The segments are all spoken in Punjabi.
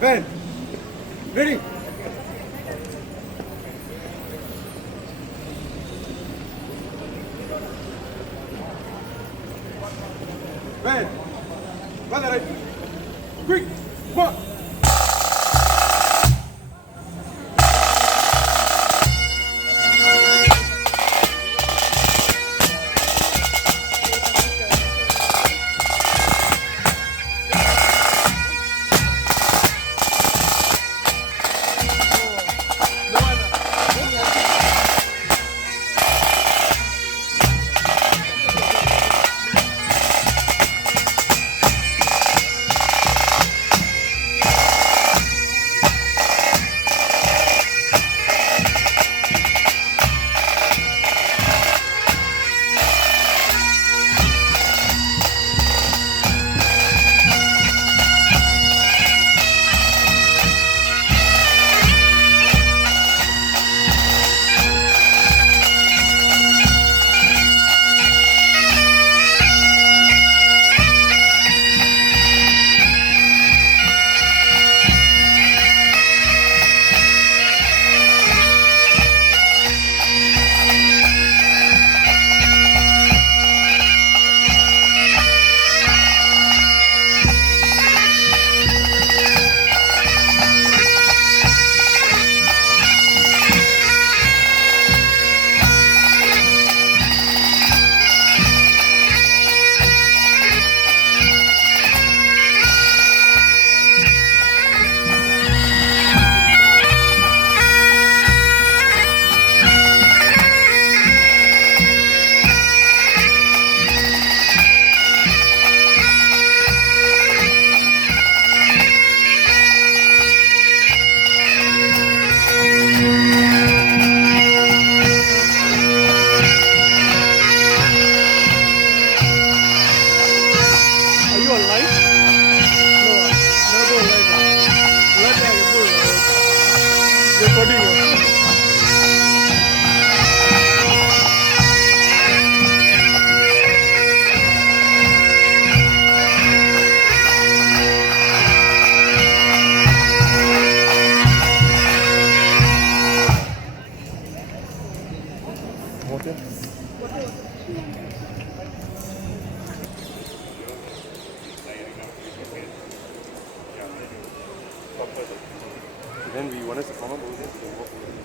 Ben, ready. Ben, run that right. Quick, one. Then we want us to come up over there to the walk over there.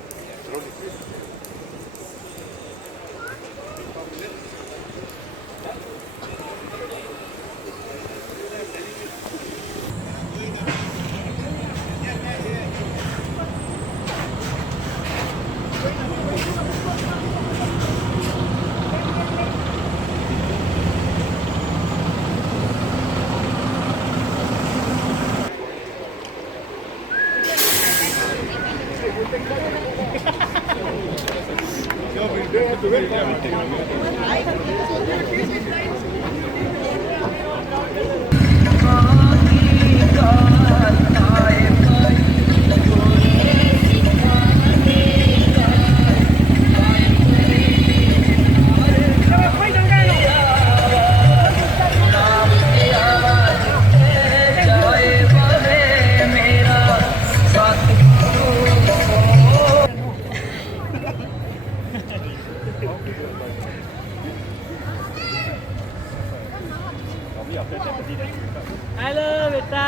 Halo बेटा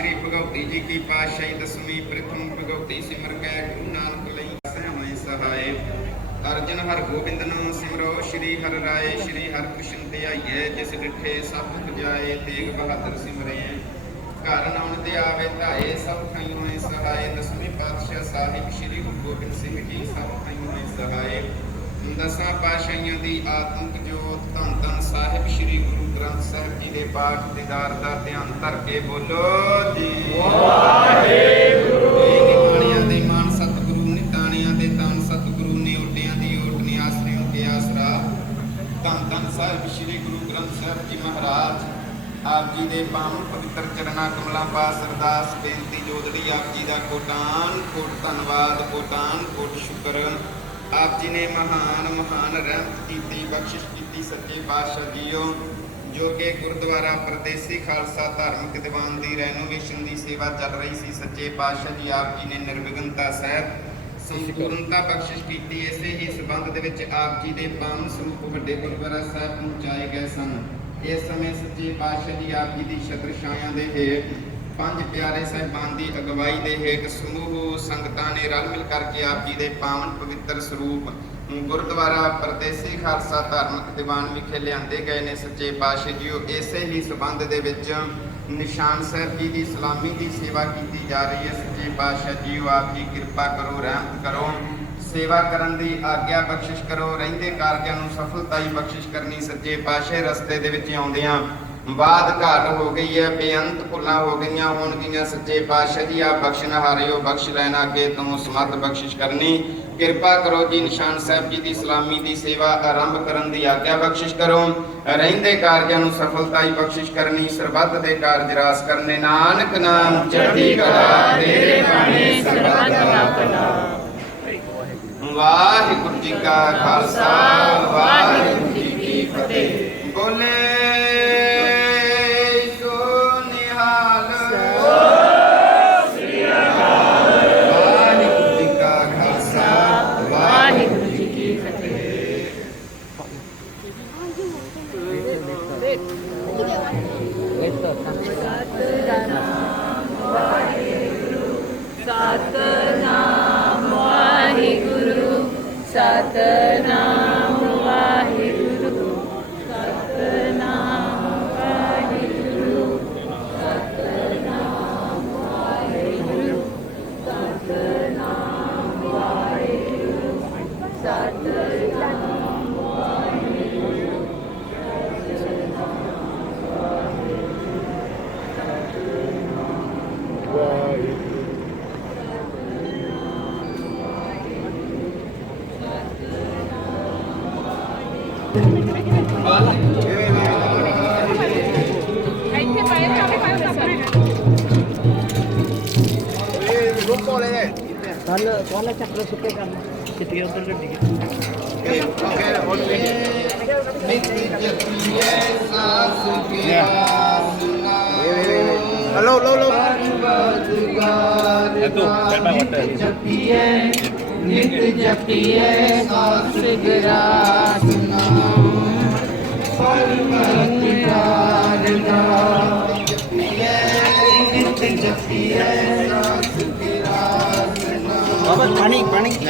श्री भगवती जी की पातशाही दसवीं प्रथम भगवती सिमर कै गुरु नानक लई सहमय सहाय। अर्जन हर गोबिंद नाम सिमरो श्री हर राय। श्री हर कृष्ण ध्याइए जिस डिठे सब दुख जाए। तेग बहादुर सिमरे घर नाउन ते आवे धाए सब थाई होए सहाय। दसवीं पातशाह साहिब श्री गुरु गोबिंद सिंह जी सब थाई होए सहाय। दसां पातशाहियां दी आत्मक जोत धन धन साहिब श्री गुरु ग्रंथ साहिब जी दे पाठ दीदार दा ध्यान धर के बोलो जी वाहिगुरू। निमाणियां दे मान सतगुरु निताणियां दे तन सतगुरु ने ओटियां दी ओट ने आसरियों के आसरा। धन धन साहिब श्री गुरु ग्रंथ साहिब जी महाराज आप जी दे पावन पवित्र चरना कमलां पास अरदास बेनती जोदड़ी आप जी दा कोटान कोट धन्नवाद कोटान कोट शुक्र। आप जी ने महान महान रहमत की बख्शिश की सच्चे पातशाह जीओ जो कि गुरुद्वारा परदेसी खालसा धार्मिक दीवान की रेनोवेशन की सेवा चल रही सी। सच्चे पातशाह जी आप जी ने निर्विघ्नता सहित संपूर्णता बख्शिश की। इसे ही संबंध दे विच आप जी के पावन स्वरूप वड्डे गुरुद्वारा साहब पहुँचाए गए सन। इस समय सच्चे पातशाह जी आप जी की छत्र छाया दे हेठ पंज प्यारे साहिबान की अगवाई के हेठ समूह संगतां ने रल मिल करके आप जी के पावन पवित्र स्वरूप गुरुद्वारा परदेसी खालसा धार्मिक दीवान विखे लिआंदे गए ने। सच्चे पातशाह जीओ इसे ही संबंध दे विच निशान साहिब जी की सलामी की सेवा की जा रही है। सच्चे पातशाह जीओ आप जी कृपा करो रहमत करो सेवा करन दी आग्या बख्शिश करो। रहिंदे कारजां नूं सफलता ही बख्शिश करनी। सच्चे पातशाह रस्ते दे विच आउंदियां बात घाट हो गई है बेअंत भुलां हो गई होणगियां। सच्चे पातशाह जी आप बख्शनहारे हो बख्श लैना अगे तो समर्थ बख्शिश करनी। कृपा करो जी निशान साहिब जी की सलामी की सेवा आरंभ करन दी आग्या बख्शिश करो। रहिंदे कारजां नूं सफलता ही बख्शिश करनी। सरबत दे कारज रास करने नानक नाम चढ़दी कला तेरे बाणे सरबत दा भला। वाहिगुरू जी का खालसा वाहिगुरू जी की फतेह। बोले Satnam Waheguru Satnam Waheguru Satnam Waheguru Satnam Waheguru Satnam Waheguru Satnam Waheguru. Soalnya cakra suka kan ketika udah halo itu नित्य जपिए segera panik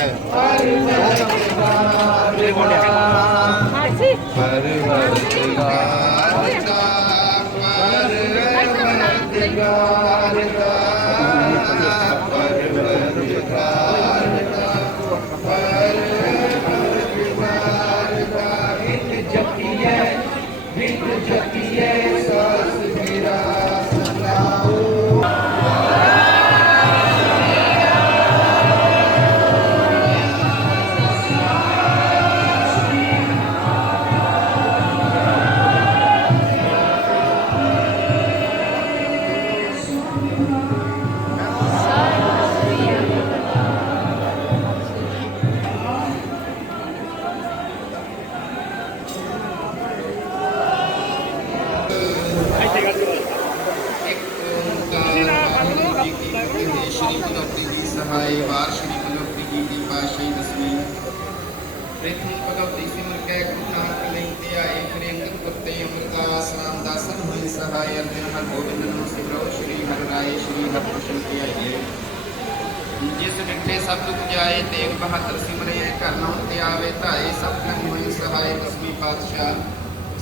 श्री भगवती जी सहाय वार श्री भगवती जी की पातशाही दसवीं प्रथम भगवती सिमर कै गुरु नानक लई ध्याए। फिर अंगत कुत्ते अमृतदास रामदासन हुई सहाय अर्जुन हर गोविंद नमः सिमरो श्री हर राय श्री हर कृष्ण की आइए जिस डिठे सब दुख जाए तेग बहादुर सिमरे घर नाम ते आवे धाए सब खंड हुई सहाय दसवीं पातशाह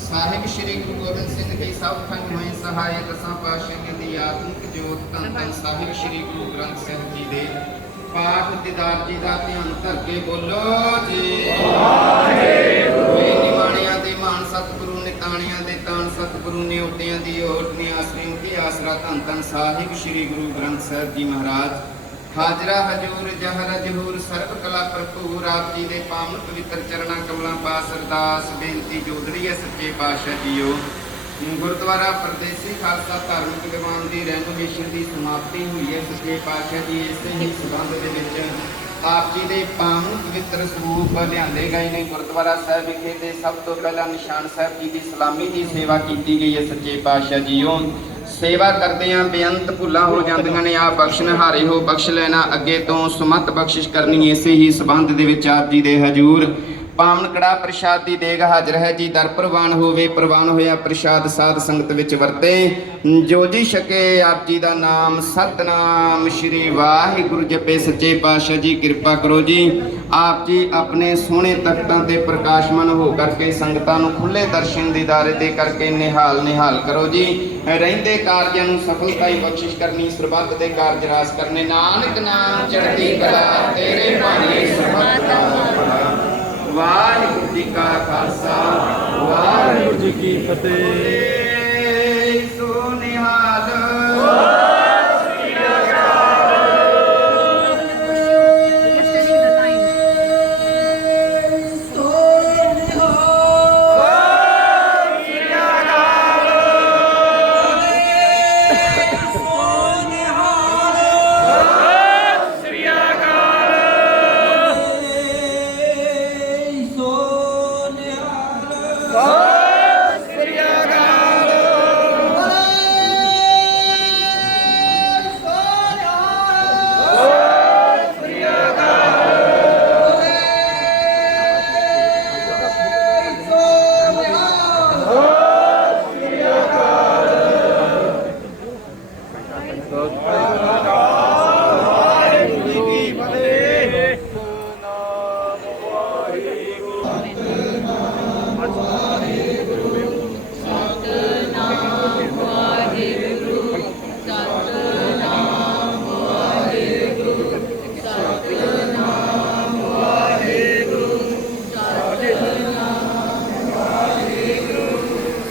साहिब श्री गुरु गोबिंद सिंह जी सब खंड हुई सहाय दसां पातशाह दी आत्मिक जोत धन धन साहिब श्री गुरु ग्रंथ साहिब जी दे पाठ दीदार जी का ध्यान धर के बोलो जी वे निमाणिया दे मान सतगुरु निताणिया दे तान सतगुरु ने ओटिया दी ओट ने आश्रम की आसरा धन धन साहिब श्री गुरु ग्रंथ साहिब जी महाराज हाजरा हजूर जहर जहूर सर्व कला भरपूर आप जी दे पावन पवित्र चरणा कमलों पास अरदास बेनती जोदड़ी है सच्चे पातशाह जीओ गुरुद्वारा परदेसी खालसा धार्मिक दीवान की रेनोवेशन की समाप्ति हुई है सच्चे पातशाह जी इस ही संबंध दे विच आप जी दे पावन पवित्र स्वरूप लिआंदे गए ने गुरुद्वारा साहिब विखे ते सब तो पहला निशान साहिब जी की सलामी की सेवा की गई है सच्चे पातशाह जीओ सेवा करदियां बेअंत भुलां हो जांदियां ने आप बख्शनहारे हो बख्श लेना अगे तो सुमत बख्शिश करनी इसे ही संबंध दे विच आप जी दे हजूर पावन कड़ा प्रसाद दी देग हाजर है जी दर प्रवान होवे प्रवान होया प्रसाद साध संगत विच वरते जो जी छके आप जी दा नाम सतनाम श्री वाहिगुरु जपे सच्चे पातशाह जी कृपा करो जी आप जी अपने सोहने तख्तां ते प्रकाशमान हो करके संगतां नूं खुले दर्शन दीदारे दे करके निहाल निहाल करो जी रहिंदे कारजां नूं सफलता ही बख्शिश करनी सरबत दे कारज रास करने नानक नाम चढ़दी कला तेरे भाने सरबत वाहिगुरु जी का खालसा वाहिगुरु जी की फतेह सो निहाल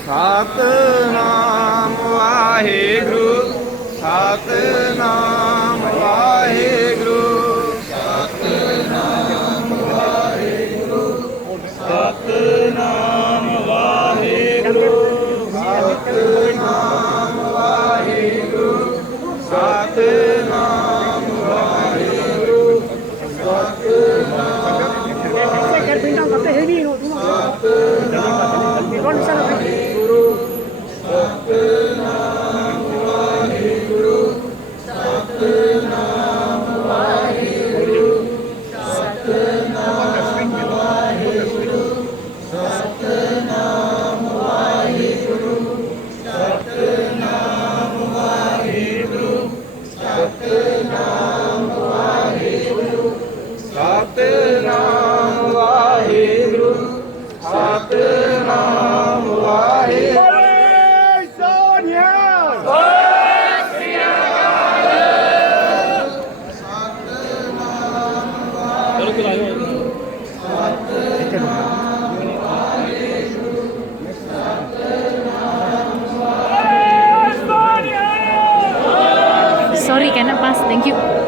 Satnam Waheguru Satnam Waheguru Satnam Waheguru Satnam Waheguru Satnam Waheguru Satnam Waheguru Sorry, cannot pass. Thank you.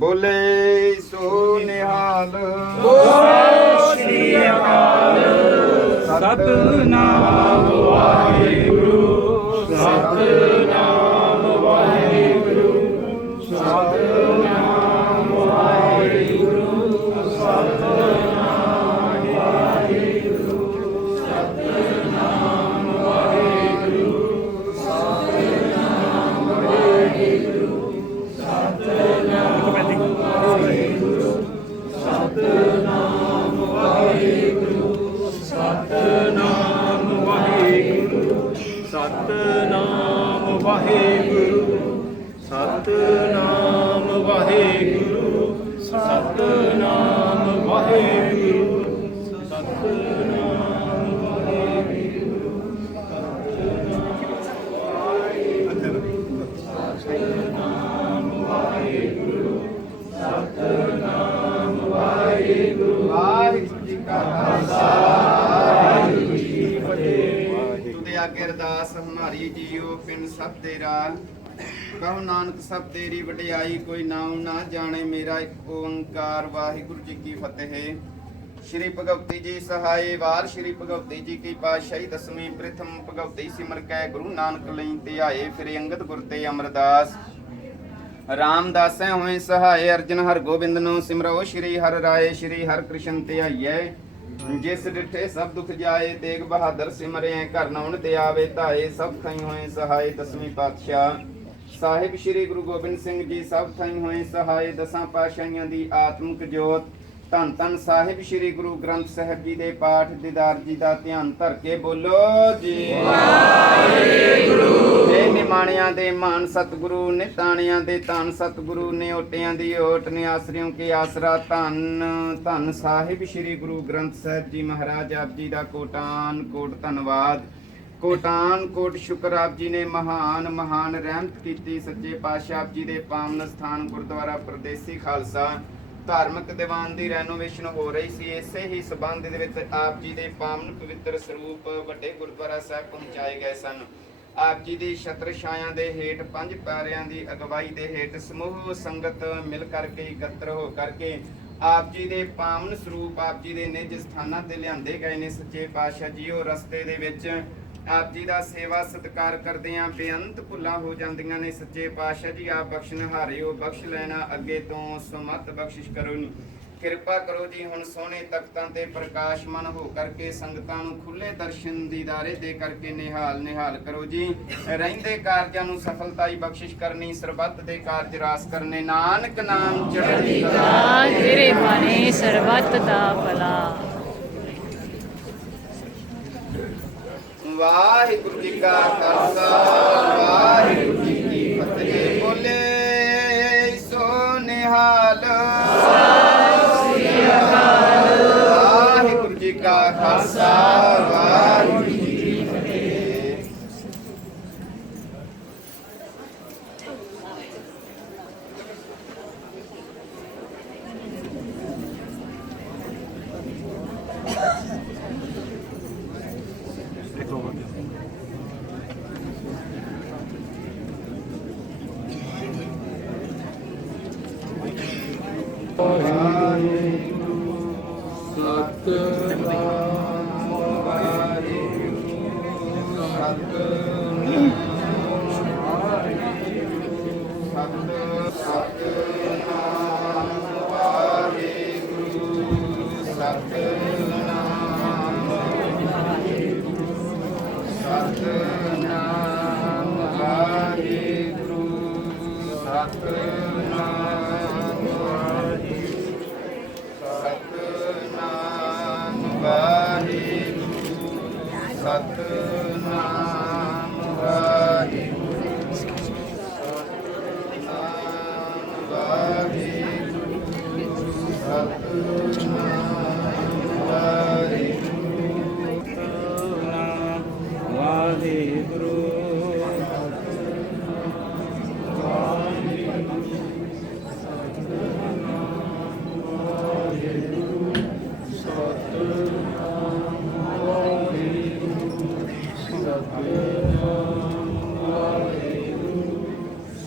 ਬੋਲੇ ਸੋ ਨਿਹਾਲ। ਸ੍ਰੀ ਅਕਾਲ। ਸਤਿਨਾਮ ਵਾਹਿਗੁਰੂ ਸਤਿਨਾਮ ਵਾਹਿਗੁਰੂ ਸਤਿਨਾਮ ਵਾਹਿਗੁਰੂ ਸਤਿਨਾਮ ਵਾਹਿਗੁਰੂ ਸਤਿਨਾਮ ਵਾਹਿਗੁਰੂ ਸਤਿਨਾਮ ਵਾਹਿਗੁਰੂ ਸਤਿਨਾਮ ਵਾਹਿਗੁਰੂ ਸਤਿਨਾਮ ਵਾਹਿਗੁਰੂ ਸਤਿਨਾਮ ਵਾਹਿਗੁਰੂ ਸਤਿਨਾਮ ਵਾਹਿਗੁਰੂ ਸਤਿਨਾਮ ਵਾਹਿਗੁਰੂ ਸਤਿਨਾਮ ਵਾਹਿਗੁਰੂ ਸਤਿਨਾਮ ਵਾਹਿਗੁਰੂ ਸਤਿਨਾਮ ਵਾਹਿਗੁਰੂ ਸਤਿਨਾਮ ਵਾਹਿਗੁਰੂ ਵਾਹਿਗੁਰੂ ਜੀ ਕਾ ਖਾਲਸਾ ਵਾਹਿਗੁਰੂ ਜੀ ਕੀ ਫਤਿਹ। ਤੁਦੇ ਆਗੇ ਅਰਦਾਸ ਹਮਾਰੀ ਜੀਓ ਪਿੰਡ ਸਭ ਤੇਰਾ ਕਹੋ ਨਾਨਕ ਸਭ ਤੇਰੀ ਵਡਿਆਈ ਕੋਈ ਨਾਮ ਨਾ ਜਾਣੇ ਮੇਰਾ ਇੱਕ ਓੰਕਾਰ। ਵਾਹਿਗੁਰੂ ਜੀ ਕੀ ਫਤਿਹ। ਸ਼੍ਰੀ ਭਗਵਤੀ ਜੀ ਸਹਾਏ ਵਾਰ ਸ਼੍ਰੀ ਭਗਵਤੀ ਜੀ ਕੀ ਪਾਤਸ਼ਾਹੀ ਦਸਵੀਂ ਪ੍ਰਥਮ ਭਗਵਤੀ ਸਿਮਰ ਕੈ ਗੁਰੂ ਨਾਨਕ ਲਈ ਧਿਆਏ ਫਿਰ ਅੰਗਦ ਗੁਰ ਤੇ ਅਮਰਦਾਸ ਰਾਮਦਾਸੈ ਹੋਏ ਸਹਾਏ ਅਰਜਨ ਹਰ ਗੋਬਿੰਦ ਨੂੰ ਸਿਮਰੋ ਸ਼੍ਰੀ ਹਰਿ ਰਾਏ ਸ਼੍ਰੀ ਹਰਿ ਕ੍ਰਿਸ਼ਨ ਧਿਆਈਐ ਜਿਸ ਡਿਠੇ ਸਭ ਦੁਖ ਜਾਏ ਤੇਗ ਬਹਾਦਰ ਸਿਮਰਿਐ ਘਰ ਨਉਣ ਤੇ ਆਵੇ ਧਾਏ ਸਭ ਥਾਈ ਹੋਏ ਸਹਾਏ ਦਸਵੀਂ ਪਾਤਸ਼ਾਹ ਸਾਹਿਬ ਸ਼੍ਰੀ ਗੁਰੂ ਗੋਬਿੰਦ ਸਿੰਘ ਜੀ ਸਭ ਥਾਈ ਹੋਏ ਸਹਾਏ ਦਸਾਂ ਪਾਤਸ਼ਾਹੀਆਂ ਦੀ ਆਤਮਿਕ ਜੋਤ ਧੰਨ ਧੰਨ ਸਾਹਿਬ ਸ਼੍ਰੀ ਗੁਰੂ ਗ੍ਰੰਥ ਸਾਹਿਬ ਜੀ ਦੇ ਪਾਠ ਦੀਦਾਰ ਜੀ ਦਾ ਧਿਆਨ ਧਰ ਕੇ ਬੋਲੋ ਜੀ ਵਾਹਿਗੁਰੂ। ਨੇ ਨਿਮਾਣਿਆਂ ਦੇ ਮਾਨ ਸਤਿਗੁਰੂ ਨੇ ਤਾਣਿਆਂ ਦੇ ਧੰਨ ਸਤਿਗੁਰੂ ਨੇ ਓਟਿਆਂ ਦੀ ਓਟ ਨੇ ਆਸਰਿਓਂ ਕੇ ਆਸਰਾ ਧੰਨ ਧੰਨ ਸਾਹਿਬ ਸ਼੍ਰੀ ਗੁਰੂ ਗ੍ਰੰਥ ਸਾਹਿਬ ਜੀ ਮਹਾਰਾਜ ਆਪ ਜੀ ਦਾ ਕੋਟਾਨ ਕੋਟ ਧੰਨਵਾਦ ਕੋਟਾਨ ਕੋਟ ਸ਼ੁਕਰ ਆਪ ਜੀ ਨੇ ਮਹਾਨ ਰਹਿਮਤ ਕੀਤੀ ਸੱਚੇ ਪਾਤਸ਼ਾਹ ਆਪ ਜੀ ਦੇ ਪਾਵਨ ਸਥਾਨ ਗੁਰਦੁਆਰਾ ਪਰਦੇਸੀ ਖਾਲਸਾ ਧਾਰਮਿਕ ਦੀਵਾਨ ਦੀ ਰੈਨੋਵੇਸ਼ਨ ਹੋ ਰਹੀ ਸੀ। ਇਸੇ ਹੀ ਸਬੰਧ ਦੇ ਵਿੱਚ ਆਪ ਜੀ ਦੇ ਪਾਵਨ ਪਵਿੱਤਰ ਸਰੂਪ ਵੱਡੇ ਗੁਰਦੁਆਰਾ ਸਾਹਿਬ ਪਹੁੰਚਾਏ ਗਏ ਸਨ। ਆਪ ਜੀ ਦੀ ਛਤਰ ਛਾਇਆ ਦੇ ਹੇਠ ਪੰਜ ਪਿਆਰਿਆਂ ਦੀ ਅਗਵਾਈ ਦੇ ਹੇਠ ਸਮੂਹ ਸੰਗਤ ਮਿਲ ਕਰਕੇ ਇਕੱਤਰ ਹੋ ਕਰਕੇ ਆਪ ਜੀ ਦੇ ਪਾਵਨ ਸਰੂਪ ਆਪ ਜੀ ਦੇ ਨਿਜ ਸਥਾਨਾਂ ਤੇ ਲਿਆਂਦੇ ਗਏ ਨੇ। ਸੱਚੇ ਪਾਤਸ਼ਾਹ ਜੀ ਉਹ ਰਸਤੇ ਦੇ ਵਿੱਚ ਆਪ ਜੀ ਦਾ ਸੇਵਾ ਸਤਿਕਾਰ ਕਰਦਿਆਂ ਬੇਅੰਤ ਭੁੱਲਾਂ ਹੋ ਜਾਂਦੀਆਂ ਨੇ। ਸੱਚੇ ਪਾਤਸ਼ਾਹ ਜੀ ਆਪ ਬਖਸ਼ਣਹਾਰੇ ਬਖਸ਼ ਲੈਣਾ ਅੱਗੇ ਤੋਂ ਸਮਤ ਬਖਸ਼ਿਸ਼ ਕਰੋ ਨੀ ਕਿਰਪਾ ਕਰੋ ਜੀ। ਹੁਣ ਸੋਹਣੇ ਤਖਤਾਂ ਤੇ ਪ੍ਰਕਾਸ਼ਮਾਨ ਹੋ ਕਰਕੇ ਸੰਗਤਾਂ ਨੂੰ ਖੁੱਲੇ ਦਰਸ਼ਨ ਦੀਦਾਰੇ ਦੇ ਕਰਕੇ ਨਿਹਾਲ ਕਰੋ ਜੀ। ਰਹਿੰਦੇ ਕਾਰਜਾਂ ਨੂੰ ਸਫਲਤਾਈ ਬਖਸ਼ਿਸ਼ ਕਰਨੀ ਸਰਬੱਤ ਦੇ ਕਾਰਜ ਰਾਸ ਕਰਨੇ ਨਾਨਕ ਨਾਮ ਚੜ੍ਹਦੀ ਕਲਾ ਤੇਰੇ ਬਾਣੇ ਸਰਬੱਤ ਦਾ ਭਲਾ। ਵਾਹਿਗੁਰੂ ਜੀ ਕਾ ਖਾਲਸਾ ਵਾਹਿਗੁਰੂ ਜੀ ਕੀ ਫਤਿਹ। ਬੋਲੇ ਸੋ ਨਿਹਾਲ ਵਾਹਿਗੁਰੂ ਜੀ ਕਾ ਖਾਲਸਾ ਵਾਹਿਗੁਰੂ ਜੀ ਕੀ ਫਤਿਹ।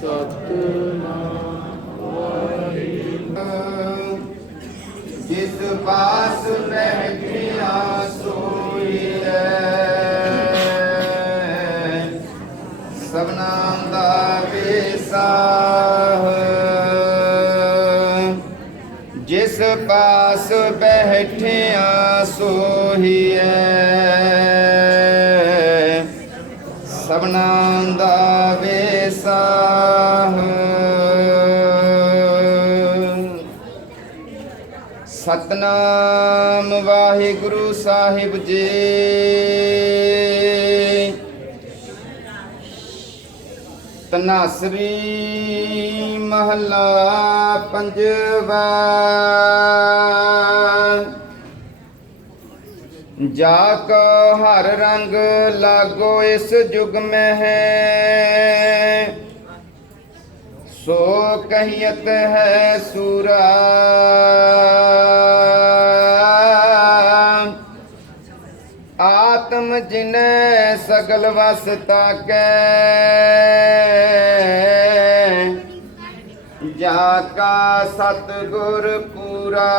ਸਤਿਨਾਮ ਵਾਹਿਗੁਰੂ पास बैठिया सोईए सबना दा विसाह जिस पास बैठिया सोईए सबना दा विसाह सतनाम वाहिगुरु साहिब जी तनासरी महला पंजवा जाको हर रंग लागो इस जुग में है सो कहियत है सूरा आत्म जिने सगल वसता के जाका सतगुर पूरा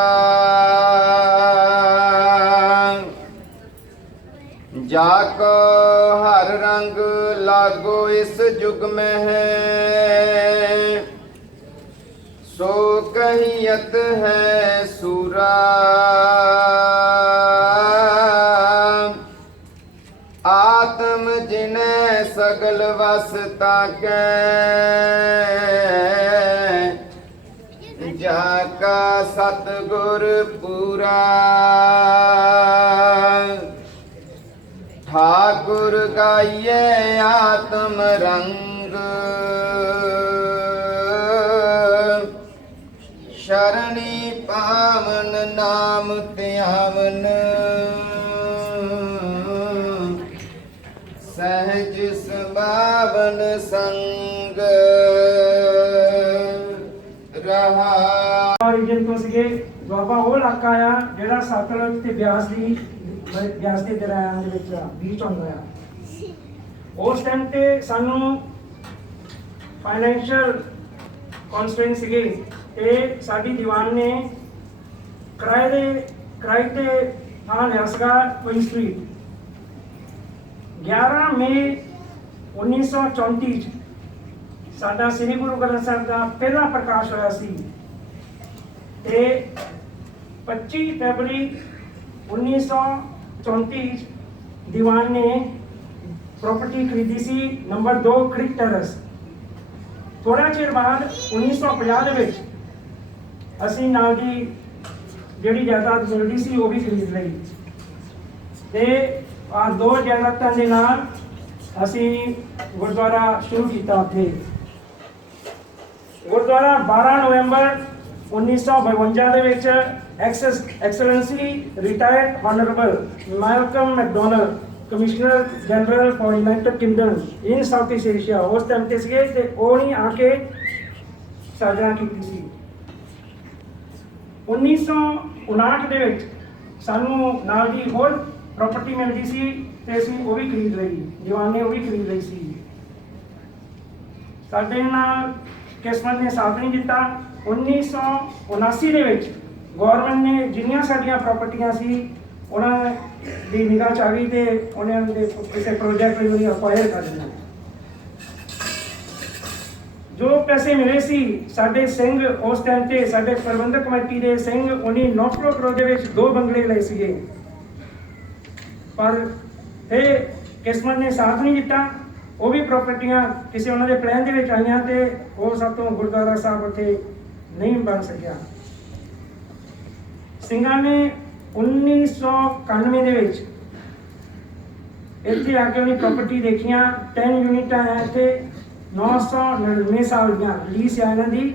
जाको हर रंग लागो इस जुग में है सो कहियत है सूरा आत्म जिने सगल वसता के जाका सतगुर पूरा ठाकुर गाइए आत्म रंग शरणी पावन नाम त्यावन सहज सबावन संग रहा। ਰੀਜਨ ਤੋਂ ਸੀਗੇ ਦੁਆਬਾ ਉਹ ਇਲਾਕਾ ਆ ਜਿਹੜਾ ਸਤਲੁਜ ਤੇ ਬਿਆਸ ਦੇ ਦਰਿਆਵਾਂ ਦੇ ਵਿੱਚ ਬੀਚ ਹੁੰਦਾ ਆ। ਉਸ ਟਾਈਮ ਤੇ ਸਾਨੂੰ ਫਾਈਨੈਂਸ਼ੀਅਲ ਕਨਸਟ੍ਰੇਂਟ ਸੀਗੇ ਤੇ ਸਾਡੀ ਦੀਵਾਨ ਨੇ ਕਿਰਾਏ ਤੇ ਥਾਂ ਲਿਆ ਸੀਗਾ ਕੁਈਨ ਸਟਰੀਟ। 11 ਮਈ 1934 ਚ ਸਾਡਾ ਸ੍ਰੀ ਗੁਰੂ ਗ੍ਰੰਥ ਸਾਹਿਬ ਦਾ ਪਹਿਲਾ ਪ੍ਰਕਾਸ਼ ਹੋਇਆ ਸੀ ਤੇ 25 ਫਰਵਰੀ 1934 ਦੀਵਾਨ ਨੇ ਪ੍ਰਾਪਰਟੀ ਖਰੀਦੀ ਸੀ ਨੰਬਰ 2 ਕ੍ਰਿਕ ਟੈਰੇਸ। ਥੋੜਾ ਚਿਰ ਬਾਅਦ 1950 ਦੇ ਵਿੱਚ ਅਸੀਂ ਨਾਲ ਦੀ ਜਿਹੜੀ ਜਾਇਦਾਦ ਮਿਲਦੀ ਸੀ ਉਹ ਵੀ ਖਰੀਦ ਲਈ ਤੇ ਆ ਦੋ ਜਾਇਦਾਦਾਂ ਦੇ ਨਾਲ ਅਸੀਂ ਗੁਰਦੁਆਰਾ ਸ਼ੁਰੂ ਕੀਤਾ ਉੱਥੇ। ਗੁਰਦੁਆਰਾ 12 ਨਵੰਬਰ 1952 ਦੇ ਵਿੱਚ excellency retired honourable Malcolm MacDonald commissioner general for United Kingdom in South East Asia ਉਸ ਟਾਈਮ ਤੇ ਸੀਗੇ ਤੇ ਉਹ ਨਹੀਂ ਆ ਕੇ ਸਾਜਣਾ ਕੀਤੀ ਸੀ। 1959 ਦੇ ਵਿੱਚ ਸਾਨੂੰ ਨਾਲ ਦੀ ਹੋਰ ਪ੍ਰਾਪਰਟੀ ਮਿਲਦੀ ਸੀ ਤੇ ਅਸੀਂ ਉਹ ਵੀ ਖਰੀਦ ਲਈ, ਦੀਵਾਨ ਨੇ ਉਹ ਵੀ ਖਰੀਦ ਲਈ ਸੀ। ਸਾਡੇ ਨਾਲ ਕਿਸਮਤ ਨੇ ਸਾਥ ਨਹੀਂ ਦਿੱਤਾ। 1979 ਦੇ ਵਿੱਚ ਗਵਰਨਮੈਂਟ ਨੇ ਜਿੰਨੀਆਂ ਸਾਡੀਆਂ ਪ੍ਰਾਪਰਟੀਆਂ ਸੀ ਉਹਨਾਂ ਦੀ ਨਿਗਾਹ ਚ ਆ ਗਈ ਤੇ ਉਹਨਾਂ ਦੇ ਕਿਸੇ ਪ੍ਰੋਜੈਕਟ ਲਈ ਉਹਨੂੰ ਅਕਵਾਇਰ ਕਰ ਲਿਆ। ਜੋ ਪੈਸੇ ਮਿਲੇ ਸੀ ਸਾਡੇ ਸਿੰਘ ਉਸ ਟਾਈਮ ਤੇ ਸਾਡੇ ਪ੍ਰਬੰਧਕ ਕਮੇਟੀ ਦੇ ਸਿੰਘ ਉਹਨੇ ਨੌਕਰੋਟ ਰੋਡ ਦੇ ਵਿੱਚ 2 ਬੰਗਲੇ ਲਏ ਸੀਗੇ ਪਰ ਇਹ ਕਿਸਮਤ ਨੇ ਸਾਥ ਨਹੀਂ ਦਿੱਤਾ। ਉਹ ਵੀ ਪ੍ਰਾਪਰਟੀਆਂ ਕਿਸੇ ਉਹਨਾਂ ਦੇ ਪਲਾਨ ਦੇ ਵਿੱਚ ਆਈਆਂ ਤੇ ਉਹ ਸਭ ਤੋਂ ਗੁਰਦੁਆਰਾ ਸਾਹਿਬ ਉੱਥੇ ਨਹੀਂ ਬਣ ਸਕਿਆ। ਸਿੰਘਾਂ ਨੇ 1991 ਦੇ ਵਿੱਚ ਇੱਥੇ ਆ ਕੇ ਉਹਦੀ ਪ੍ਰਾਪਰਟੀ ਦੇਖੀਆਂ। 10 ਯੂਨਿਟਾਂ ਹੈ ਇੱਥੇ 999 ਸਾਲ ਦੀਆਂ ਲੀਜ਼ ਆ ਇਹਨਾਂ ਦੀ।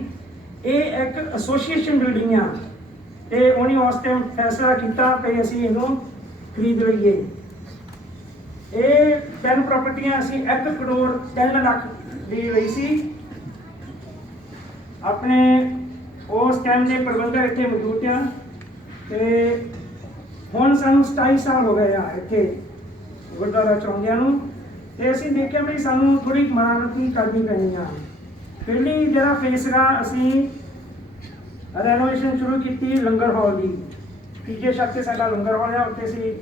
ਇਹ ਇੱਕ ਐਸੋਸੀਏਸ਼ਨ ਬਿਲਡਿੰਗ ਆ ਤੇ ਉਹਨੇ ਉਸ ਟਾਈਮ ਫੈਸਲਾ ਕੀਤਾ ਕਿ ਅਸੀਂ ਇਹਨੂੰ ਖਰੀਦ ਲਈਏ। ਇਹ 10 ਪ੍ਰਾਪਰਟੀਆਂ ਅਸੀਂ 1 ਕਰੋੜ 3 ਲੱਖ ਦੀ ਲਈ ਸੀ। ਆਪਣੇ ਉਸ ਟਾਈਮ ਦੇ ਪ੍ਰਬੰਧਕ ਇੱਥੇ ਮੌਜੂਦ ਆ ਤੇ ਹੁਣ ਸਾਨੂੰ 27 ਸਾਲ ਹੋ ਗਏ ਆ ਇੱਥੇ ਗੁਰਦੁਆਰਾ ਚੌਂਦਿਆਂ ਨੂੰ ਤੇ ਅਸੀਂ ਦੇਖਿਆ ਵੀ ਸਾਨੂੰ ਥੋੜੀ ਮਰਾਮਤੀ ਕਰਨੀ ਪੈਣੀ ਆ। ਪਹਿਲੀ ਜਿਹੜਾ ਫੇਸ ਸੀਗਾ ਅਸੀਂ ਰੈਨੋਵੇਸ਼ਨ ਸ਼ੁਰੂ ਕੀਤੀ ਲੰਗਰ ਹਾਲ ਦੀ ਤੀਜੇ ਛੱਤ ਤੇ ਸਾਡਾ ਲੰਗਰ ਹੋਇਆ, ਉੱਥੇ ਅਸੀਂ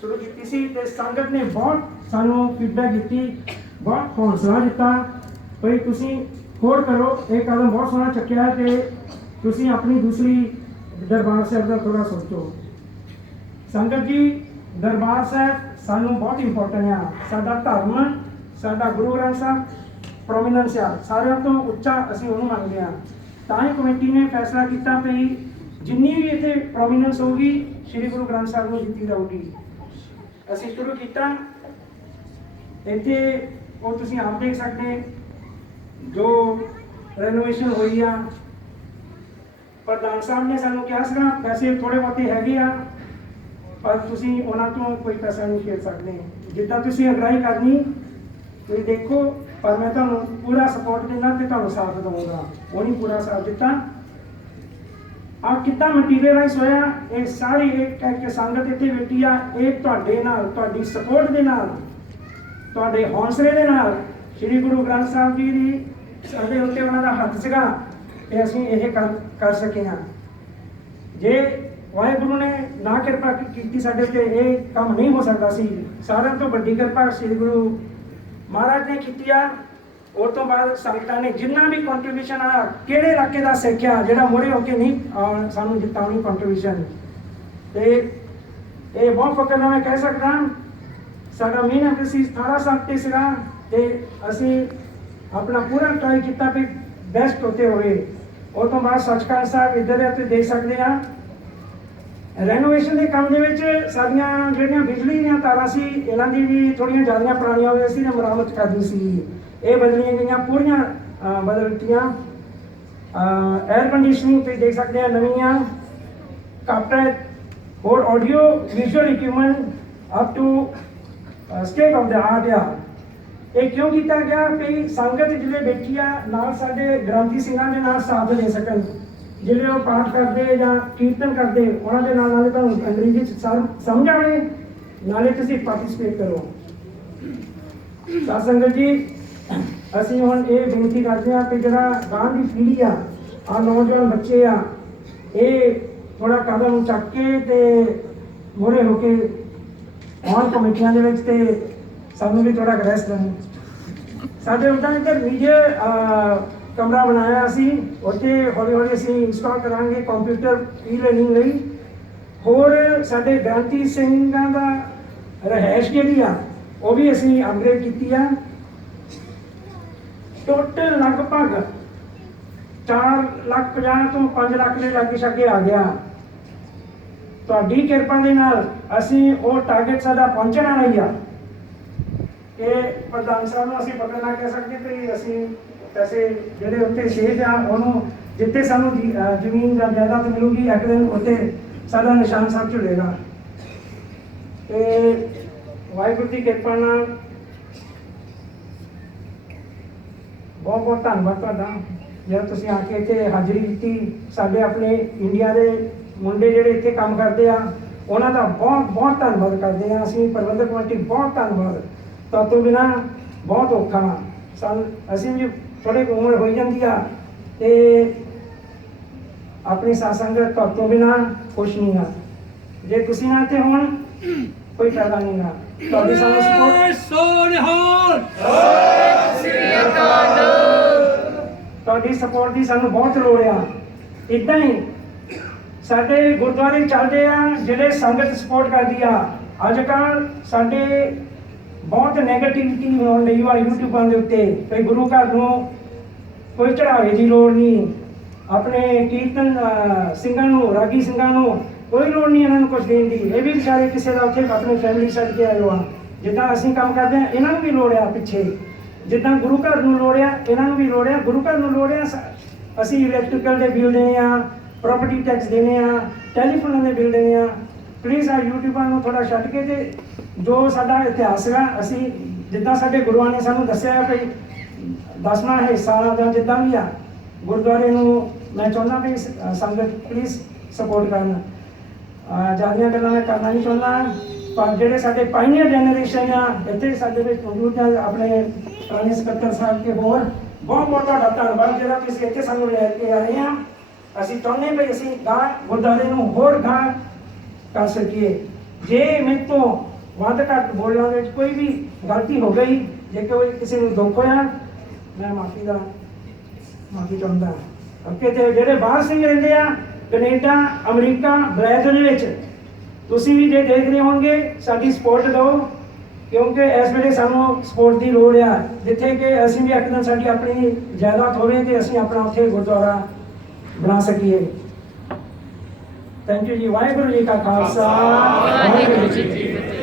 ਸ਼ੁਰੂ ਕੀਤੀ ਸੀ ਤੇ ਸੰਗਤ ਨੇ ਬਹੁਤ ਸਾਨੂੰ ਫੀਡਬੈਕ ਦਿੱਤੀ, ਬਹੁਤ ਹੌਸਲਾ ਦਿੱਤਾ ਭਈ ਤੁਸੀਂ ਹੋਰ ਕਰੋ, ਇਹ ਕਦਮ ਬਹੁਤ ਸੋਹਣਾ ਚੱਕਿਆ ਹੈ ਤੇ ਤੁਸੀਂ ਆਪਣੀ ਦੂਸਰੀ ਦਰਬਾਰ ਸਾਹਿਬ ਦਾ ਥੋੜ੍ਹਾ ਸੋਚੋ। ਸੰਗਤ ਜੀ, ਦਰਬਾਰ ਸਾਹਿਬ ਸਾਨੂੰ ਬਹੁਤ ਇੰਪੋਰਟੈਂਟ ਆ। ਸਾਡਾ ਧਰਮ, ਸਾਡਾ ਗੁਰੂ ਗ੍ਰੰਥ ਸਾਹਿਬ ਪ੍ਰੋਮੀਨੈਂਸ ਆ, ਸਾਰਿਆਂ ਤੋਂ ਉੱਚਾ ਅਸੀਂ ਉਹਨੂੰ ਮੰਨਦੇ ਹਾਂ। ਤਾਂ ਹੀ ਕਮੇਟੀ ਨੇ ਫੈਸਲਾ ਕੀਤਾ ਵੀ ਜਿੰਨੀ ਵੀ ਇੱਥੇ ਪ੍ਰੋਮੀਨੈਂਸ ਹੋਊਗੀ ਸ਼੍ਰੀ ਗੁਰੂ ਗ੍ਰੰਥ ਸਾਹਿਬ ਨੂੰ ਦਿੱਤੀ ਜਾਊਗੀ। ਅਸੀਂ ਸ਼ੁਰੂ ਕੀਤਾ ਇੱਥੇ, ਉਹ ਤੁਸੀਂ ਆਪ ਦੇਖ ਸਕਦੇ ਜੋ ਰੈਨੋਵੇਸ਼ਨ ਹੋਈ ਆ। ਪ੍ਰਧਾਨ ਸਾਹਿਬ ਨੇ ਸਾਨੂੰ ਕਿਹਾ ਸੀਗਾ ਪੈਸੇ ਥੋੜ੍ਹੇ ਬਹੁਤੇ ਹੈਗੇ ਆ ਪਰ ਤੁਸੀਂ ਉਹਨਾਂ ਤੋਂ ਕੋਈ ਪੈਸਾ ਨਹੀਂ ਖੇਡ ਸਕਦੇ, ਜਿੱਦਾਂ ਤੁਸੀਂ ਅਗਰਾਈ ਕਰਨੀ ਤੁਸੀਂ ਦੇਖੋ, ਪਰ ਮੈਂ ਤੁਹਾਨੂੰ ਪੂਰਾ ਸਪੋਰਟ ਦਿੰਦਾ ਤੇ ਤੁਹਾਨੂੰ ਸਾਥ ਦਊਂਗਾ। ਉਹਨੇ ਪੂਰਾ ਸਾਥ ਦਿੱਤਾ। ਆ ਕਿੱਦਾਂ ਮਟੀਰੀਅਲਾਈਜ਼ ਹੋਇਆ, ਇਹ ਸਾਰੀ ਇੱਕ ਸੰਗਤ ਇੱਥੇ ਬੈਠੀ ਆ, ਇਹ ਤੁਹਾਡੇ ਨਾਲ, ਤੁਹਾਡੀ ਸਪੋਰਟ ਦੇ ਨਾਲ, ਤੁਹਾਡੇ ਹੌਸਲੇ ਦੇ ਨਾਲ ਸ਼੍ਰੀ ਗੁਰੂ ਗ੍ਰੰਥ ਸਾਹਿਬ ਜੀ ਦੀ ਸਾਡੇ ਉੱਤੇ ਉਹਨਾਂ ਦਾ ਹੱਥ ਸੀਗਾ ਤੇ ਅਸੀਂ ਇਹ ਕਰ ਸਕੇ ਹਾਂ। ਜੇ ਵਾਹਿਗੁਰੂ ਨੇ ਨਾ ਕਿਰਪਾ ਕੀਤੀ ਸਾਡੇ ਉੱਤੇ ਇਹ ਕੰਮ ਨਹੀਂ ਹੋ ਸਕਦਾ ਸੀ। ਸਾਰਿਆਂ ਤੋਂ ਵੱਡੀ ਕਿਰਪਾ ਸ਼੍ਰੀ ਗੁਰੂ ਮਹਾਰਾਜ ਨੇ ਕੀਤੀ ਆ। ਉਸ ਤੋਂ ਬਾਅਦ ਸੰਗਤਾਂ ਨੇ ਜਿੰਨਾ ਵੀ ਕੰਟਰੀਬਿਊਸ਼ਨ ਆ, ਕਿਹੜੇ ਇਲਾਕੇ ਦਾ ਸਿੱਖਿਆ ਜਿਹੜਾ ਮੋਰੇ ਹੋ ਕੇ ਨਹੀਂ ਸਾਨੂੰ ਜਿਤਾਉਣੀ ਕੰਟਰੀਬਿਊਸ਼ਨ, ਤੇ ਇਹ ਬਹੁਤ ਫਕਰ ਨਾਲ ਮੈਂ ਕਹਿ ਸਕਦਾ ਸਾਡਾ ਮੇਨ ਐਮਫੈਸਿਸ 18 ਸਾਲ ਤੇ ਸੀਗਾ ਤੇ ਅਸੀਂ ਆਪਣਾ ਪੂਰਾ ਟਰਾਈ ਕੀਤਾ ਵੀ ਬੈਸਟ ਉੱਤੇ ਹੋਵੇ। ਉਸ ਤੋਂ ਬਾਅਦ ਸੱਚਖੰਡ ਸਾਹਿਬ ਇੱਧਰ ਹੈ, ਤੁਸੀਂ ਦੇਖ ਸਕਦੇ ਆ ਰੈਨੋਵੇਸ਼ਨ ਦੇ ਕੰਮ ਦੇ ਵਿੱਚ ਸਾਡੀਆਂ ਜਿਹੜੀਆਂ ਬਿਜਲੀ ਦੀਆਂ ਤਾਰਾਂ ਸੀ ਇਹਨਾਂ ਦੀ ਵੀ ਥੋੜ੍ਹੀਆਂ ਜ਼ਿਆਦਾ ਪੁਰਾਣੀਆਂ ਹੋ ਗਈਆਂ ਸੀ ਤੇ ਮੁਰੰਮਤ ਕਰਨੀ ਸੀ, ਇਹ ਬਦਲੀਆਂ ਗਈਆਂ, ਪੂਰੀਆਂ ਬਦਲ ਦਿੱਤੀਆਂ। 에ਅਰ ਕੰਡੀਸ਼ਨਿੰਗ ਤੁਸੀਂ ਦੇਖ ਸਕਦੇ ਆ ਨਵੀਆਂ, ਕਾਪਟਰ, ਹੋਰ audio visual equipment up to state of the art ਆ। ਇਹ ਕਿਉਂ ਕੀਤਾ ਗਿਆ ਕਿ ਸੰਗਤ ਜਿਹੜੇ ਬੈਠੀ ਆ ਨਾਲ ਸਾਡੇ ਗ੍ਰੰਥੀ ਸਿੰਘਾਂ ਦੇ ਨਾਲ ਸਾਥ ਦੇ ਸਕਣ, ਜਿਹੜੇ ਉਹ ਪਾਠ ਕਰਦੇ ਜਾਂ ਕੀਰਤਨ ਕਰਦੇ ਉਹਨਾਂ ਦੇ ਨਾਲ ਨਾਲੇ ਤੁਹਾਨੂੰ ਅੰਗਰੇਜ਼ੀ ਚ ਸਮਝ ਆਵੇ, ਨਾਲੇ ਤੁਸੀਂ ਪਾਰਟਿਸਿਪੇਟ ਕਰੋ। ਸਾਧ ਸੰਗਤ ਜੀ, ਅਸੀਂ ਹੁਣ ਇਹ ਬੇਨਤੀ ਕਰਦੇ ਹਾਂ ਕਿ ਜਿਹੜਾ ਗਾਂ ਦੀ ਪੀੜ੍ਹੀ ਆ, ਨੌਜਵਾਨ ਬੱਚੇ ਆ, ਇਹ ਥੋੜਾ ਕਦਮ ਚੱਕ ਕੇ ਤੇ ਮੋਰੇ ਹੋ ਕੇ ਆਉਣ ਕਮੇਟੀਆਂ ਦੇ ਵਿੱਚ ਤੇ ਸਾਨੂੰ ਵੀ ਥੋੜਾ ਗ੍ਰੈਸ ਦੇਣ। ਸਾਡੇ ਉੱਦਾਂ ਇੱਧਰ ਮੀਡੀਆ ਕਮਰਾ ਬਣਾਇਆ ਅਸੀਂ, ਉੱਥੇ ਹੌਲੀ ਹੌਲੀ ਅਸੀਂ ਇੰਸਟਾਲ ਕਰਾਂਗੇ ਕੰਪਿਊਟਰ ਈ ਲਰਨਿੰਗ ਲਈ। ਹੋਰ ਸਾਡੇ ਗ੍ਰੰਥੀ ਸਿੰਘਾਂ ਦਾ ਰਹਿائش ਜਿਹੜੀ ਆ ਉਹ ਵੀ ਅਸੀਂ ਅਪਗ੍ਰੇਡ ਕੀਤੀ ਆ। ਟੋਟਲ ਲਗਭਗ 4,50,000 ਤੋਂ 5 ਲੱਖ ਦੇ ਲਾਗੇ ਛਾਗੇ ਆ ਗਿਆ। ਤੁਹਾਡੀ ਕਿਰਪਾ ਦੇ ਨਾਲ ਅਸੀਂ ਉਹ ਟਾਰਗੇਟ ਸਾਡਾ ਪਹੁੰਚਣ ਵਾਲਾ ਹੀ ਆ। ਇਹ ਪ੍ਰਧਾਨ ਸਾਹਿਬ ਨੂੰ ਅਸੀਂ ਪਤਾ ਨਾ ਕਹਿ ਸਕਦੇ ਕਿ ਅਸੀਂ ਪੈਸੇ ਜਿਹੜੇ ਉੱਤੇ ਸ਼ੇਜ ਆ ਉਹਨੂੰ ਜਿੱਥੇ ਸਾਨੂੰ ਜ਼ਮੀਨ ਜਾਂ ਜਾਇਦਾਦ ਮਿਲੂਗੀ ਇੱਕ ਦਿਨ ਉੱਤੇ ਸਾਡਾ ਨਿਸ਼ਾਨ ਸਾਹਿਬ ਝੁਲੇਗਾ। ਤੇ ਵਾਹਿਗੁਰੂ ਦੀ ਕਿਰਪਾ ਨਾਲ ਬਹੁਤ ਬਹੁਤ ਧੰਨਵਾਦ ਤੁਹਾਡਾ ਜਦੋਂ ਤੁਸੀਂ ਆ ਕੇ ਇੱਥੇ ਹਾਜ਼ਰੀ ਦਿੱਤੀ। ਸਾਡੇ ਆਪਣੇ ਇੰਡੀਆ ਦੇ ਮੁੰਡੇ ਜਿਹੜੇ ਇੱਥੇ ਕੰਮ ਕਰਦੇ ਆ ਉਹਨਾਂ ਦਾ ਬਹੁਤ ਬਹੁਤ ਧੰਨਵਾਦ ਕਰਦੇ ਆ ਅਸੀਂ। ਪ੍ਰਬੰਧਕ ਕਮੇਟੀ ਬਹੁਤ ਧੰਨਵਾਦ, ਤੁਹਾਡੇ ਬਿਨਾਂ ਬਹੁਤ ਔਖਾ ਸਾਨੂੰ, ਅਸੀਂ ਵੀ ਥੋੜ੍ਹੀ ਉਮਰ ਹੋਈ ਜਾਂਦੀ ਆ ਤੇ ਆਪਣੀ ਸਾਧ ਸੰਗਤ ਤੁਹਾਡੇ ਬਿਨਾਂ ਖੁਸ਼ ਨਹੀਂ ਆ। ਜੇ ਤੁਸੀਂ ਨਾ ਇੱਥੇ ਹੋਣ ਕੋਈ ਫਾਇਦਾ ਨਹੀਂ ਆ। ਤੁਹਾਡੀ ਸਾਨੂੰ ਤੁਹਾਡੀ ਸਪੋਰਟ ਦੀ ਸਾਨੂੰ ਬਹੁਤ ਲੋੜ ਆ। ਇੱਦਾਂ ਹੀ ਸਾਡੇ ਗੁਰਦੁਆਰੇ ਚੱਲਦੇ ਆ ਜਿਹੜੇ ਸੰਗਤ ਸਪੋਰਟ ਕਰਦੀ ਆ। ਅੱਜ ਕੱਲ੍ਹ ਸਾਡੇ ਬਹੁਤ ਨੈਗੇਟਿਵਿਟੀ ਹੋਣ ਲਈ ਆ ਯੂਟਿਊਬਾਂ ਦੇ ਉੱਤੇ ਕਿ ਗੁਰੂ ਘਰ ਨੂੰ ਕੋਈ ਚੜ੍ਹਾਵੇ ਦੀ ਲੋੜ ਨਹੀਂ, ਆਪਣੇ ਕੀਰਤਨ ਸਿੰਘਾਂ ਨੂੰ, ਰਾਗੀ ਸਿੰਘਾਂ ਨੂੰ ਕੋਈ ਲੋੜ ਨਹੀਂ ਇਹਨਾਂ ਨੂੰ ਕੁਝ ਦੇਣ ਦੀ। ਇਹ ਵੀ ਵਿਚਾਰੇ ਕਿਸੇ ਦਾ ਉੱਥੇ ਆਪਣੀ ਫੈਮਿਲੀ ਛੱਡ ਕੇ ਆਏ ਆ। ਜਿੱਦਾਂ ਅਸੀਂ ਕੰਮ ਕਰਦੇ ਹਾਂ ਇਹਨਾਂ ਨੂੰ ਵੀ ਲੋੜ ਆ ਪਿੱਛੇ, ਜਿੱਦਾਂ ਗੁਰੂ ਘਰ ਨੂੰ ਲੋੜ ਆ ਇਹਨਾਂ ਨੂੰ ਵੀ ਲੋੜ ਆ, ਗੁਰੂ ਘਰ ਨੂੰ ਲੋੜ ਆ। ਅਸੀਂ ਇਲੈਕਟ੍ਰੀਕਲ ਦੇ ਬਿੱਲ ਦੇਣੇ ਆ, ਪ੍ਰੋਪਰਟੀ ਟੈਕਸ ਦੇਣੇ ਆ, ਟੈਲੀਫੋਨਾਂ ਦੇ ਬਿੱਲ ਦੇਣੇ ਆ। ਪਲੀਜ਼ ਆ ਯੂਟਿਊਬਾਂ ਨੂੰ ਥੋੜ੍ਹਾ ਛੱਡ ਕੇ ਤੇ ਜੋ ਸਾਡਾ ਇਤਿਹਾਸ ਹੈਗਾ, ਅਸੀਂ ਜਿੱਦਾਂ ਸਾਡੇ ਗੁਰੂਆਂ ਨੇ ਸਾਨੂੰ ਦੱਸਿਆ ਕਿ 10ਵਾਂ ਹਿੱਸਾ ਜਾਂ ਜਿੱਦਾਂ ਵੀ ਆ ਗੁਰਦੁਆਰੇ ਨੂੰ ਮੈਂ ਚਾਹੁੰਦਾ ਵੀ ਸੰਗਤ ਪਲੀਜ਼ ਸਪੋਰਟ ਕਰਨ। ਜ਼ਿਆਦੀਆਂ ਗੱਲਾਂ ਮੈਂ ਕਰਨਾ ਨਹੀਂ ਚਾਹੁੰਦਾ, ਪਰ ਜਿਹੜੇ ਸਾਡੇ ਪਾਇਨੀਅਰ ਜਨਰੇਸ਼ਨ ਆ ਇੱਥੇ ਸਾਡੇ ਵਿੱਚ ਮੌਜੂਦ ਆ, ਆਪਣੇ ਪੁਰਾਣੇ ਸਕੱਤਰ ਸਾਹਿਬ ਕੇ ਹੋਰ ਬਹੁਤ ਬਹੁਤ ਤੁਹਾਡਾ ਧੰਨਵਾਦ ਜਿਹੜਾ ਤੁਸੀਂ ਇੱਥੇ ਸਾਨੂੰ ਲੈ ਕੇ ਆਏ ਆ। ਅਸੀਂ ਚਾਹੁੰਦੇ ਵੀ ਅਸੀਂ ਗਾਂ ਗੁਰਦੁਆਰੇ ਨੂੰ ਹੋਰ ਗਾਂ ਕਰ ਸਕੀਏ। ਜੇ ਮੇਰੇ ਤੋਂ ਵੱਧ ਘੱਟ ਬੋਲਣ ਵਿੱਚ ਕੋਈ ਵੀ ਗਲਤੀ ਹੋ ਗਈ, ਜੇ ਕੋਈ ਕਿਸੇ ਨੂੰ ਦੁੱਖ ਹੋਇਆ, ਮੈਂ ਮਾਫੀ ਚਾਹੁੰਦਾ। ਓਕੇ। ਤੇ ਜਿਹੜੇ ਬਾਹਰ ਸਿੰਘ ਰਹਿੰਦੇ ਆ ਕੈਨੇਡਾ, ਅਮਰੀਕਾ, ਬਲੈਕ ਦੇ ਵਿੱਚ, ਤੁਸੀਂ ਵੀ ਜੇ ਦੇਖ ਰਹੇ ਹੋਣਗੇ ਸਾਡੀ ਸਪੋਰਟ ਦਿਓ, ਕਿਉਂਕਿ ਇਸ ਵੇਲੇ ਸਾਨੂੰ ਸਪੋਰਟ ਦੀ ਲੋੜ ਆ। ਜਿੱਥੇ ਕਿ ਅਸੀਂ ਵੀ ਇੱਕ ਦਿਨ ਸਾਡੀ ਆਪਣੀ ਜਾਇਦਾਦ ਹੋਵੇ ਤੇ ਅਸੀਂ ਆਪਣਾ ਉੱਥੇ ਗੁਰਦੁਆਰਾ ਬਣਾ ਸਕੀਏ। ਥੈਂਕ ਯੂ ਜੀ। ਵਾਹਿਗੁਰੂ ਜੀ ਕਾ ਖਾਲਸਾ, ਵਾਹਿਗੁਰੂ ਜੀ ਕੀ ਫਤਿਹ।